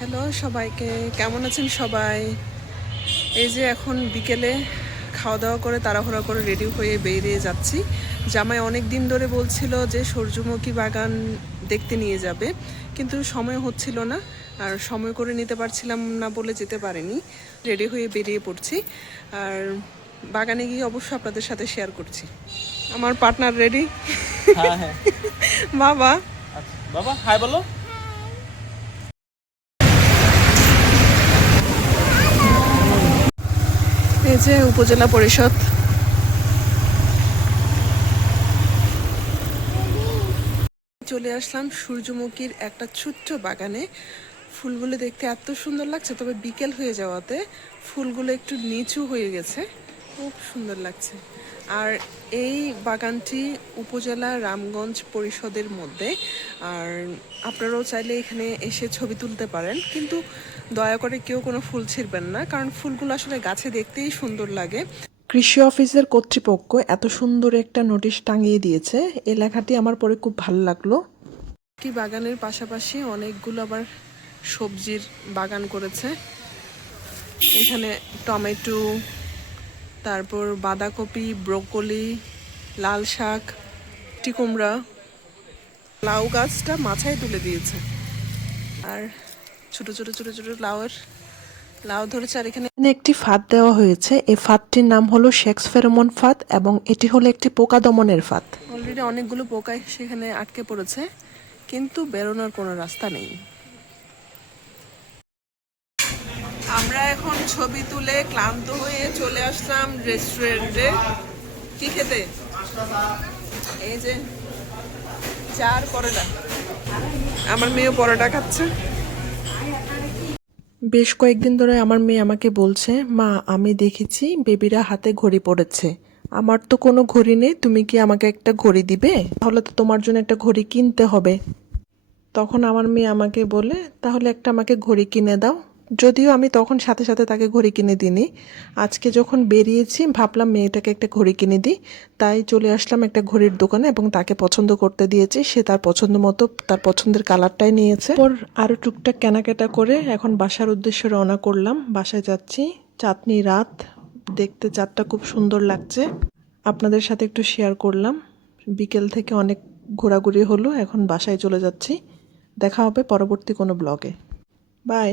Hello সবাইকে, কেমন আছেন সবাই? এই যে এখন বিকেলে খাওয়া দাওয়া করে তাড়াহুড়া করে রেডি হয়ে বেরিয়ে যাচ্ছি। জামাই অনেক দিন ধরে বলছিল যে সূর্যমুখী বাগান দেখতে নিয়ে যাবে, কিন্তু সময় হচ্ছিল না, আর সময় করে নিতে পারছিলাম না বলে যেতে পারিনি। রেডি হয়ে বেরিয়ে পড়ছি, আর বাগানে গিয়ে অবশ্য আপনাদের সাথে শেয়ার করছি। আমার পার্টনার রেডি। হ্যাঁ হ্যাঁ। বাবা, আচ্ছা বাবা হাই বলো। এই যে উপজেলা পরিষদ। চলে আসলাম সূর্যমুখীর একটা ছোট্ট বাগানে। ফুলগুলো দেখতে এত সুন্দর লাগছে, তবে বিকেল হয়ে যাওয়াতে ফুলগুলো একটু নিচু হয়ে গেছে, খুব সুন্দর লাগছে। আর এই বাগানটি উপজেলা রামগঞ্জ পরিষদের মধ্যে। আর আপনারাও চাইলে এখানে এসে ছবি তুলতে পারেন, কিন্তু দয়া করে কেউ কোনো ফুল ছিঁড়বেন না, কারণ ফুলগুলো আসলে গাছে দেখতেই সুন্দর লাগে। কৃষি অফিসের কর্তৃপক্ষ এত সুন্দর একটা নোটিশ টাঙিয়ে দিয়েছে, এই লেখাটি আমার পরে খুব ভালো লাগলো। কি বাগানের পাশাপাশি অনেকগুলো আবার সবজির বাগান করেছে। এখানে টমেটো, তারপর বাঁধাকপি, ব্রোকলি, লাল শাক, কুমড়া, লাউ গাছটা মাথায় তুলে দিয়েছে। আর ছোট ছোট ছোট ছোট লাউ ধরেছে। আর এখানে একটি ফাঁদ দেওয়া হয়েছে, এই ফাঁদটির নাম হলো শেক্স ফেরোমন ফাঁদ, এবং এটি হলো একটি পোকা দমনের ফাঁদ। অলরেডি অনেকগুলো পোকায় সেখানে আটকে পড়েছে, কিন্তু বেরোনোর কোনো রাস্তা নেই। আমরা এখন ছবি তুলে ক্লান্ত হয়ে চলে আসলাম রেস্টুরেন্টে। কি খেতে? এই যে চার পরোটা, আমার মেয়ে পরোটা খাচ্ছে। বেশ কয়েকদিন ধরে আমার মেয়ে আমাকে বলছে, মা আমি দেখেছি বেবিরা হাতে ঘড়ি পড়েছে, আমার তো কোনো ঘড়ি নেই, তুমি কি আমাকে একটা ঘড়ি দিবে? তাহলে তো তোমার জন্য একটা ঘড়ি কিনতে হবে। তখন আমার মেয়ে আমাকে বলে, তাহলে একটা আমাকে ঘড়ি কিনে দাও। যদিও আমি তখন সাথে সাথে তাকে ঘড়ি কিনে দিইনি। আজকে যখন বেরিয়েছি ভাবলাম মেয়েটাকে একটা ঘড়ি কিনে দিই, তাই চলে আসলাম একটা ঘড়ির দোকানে এবং তাকে পছন্দ করতে দিয়েছি। সে তার পছন্দ মতো তার পছন্দের কালারটাই নিয়েছে। পর আরও টুকটাক কেনাকাটা করে এখন বাসার উদ্দেশ্যে রওনা করলাম। বাসায় যাচ্ছি। চাঁদনি রাত, দেখতে চাঁদটা খুব সুন্দর লাগছে, আপনাদের সাথে একটু শেয়ার করলাম। বিকেল থেকে অনেক ঘোরাঘুরি হলো, এখন বাসায় চলে যাচ্ছি। দেখা হবে পরবর্তী কোনো ব্লগে। বাই।